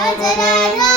Nazareno.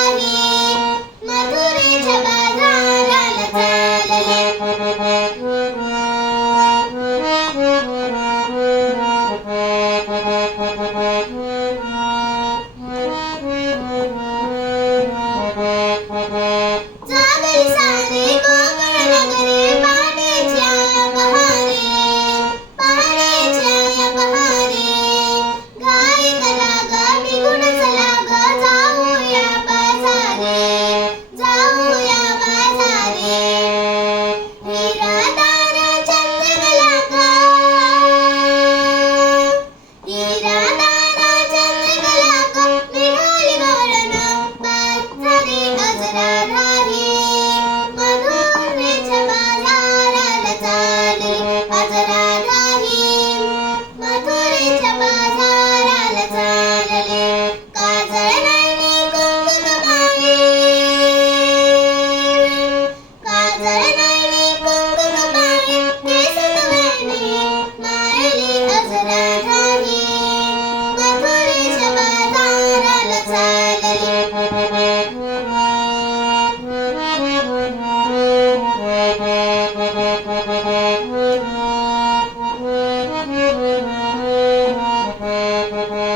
Mm-hmm.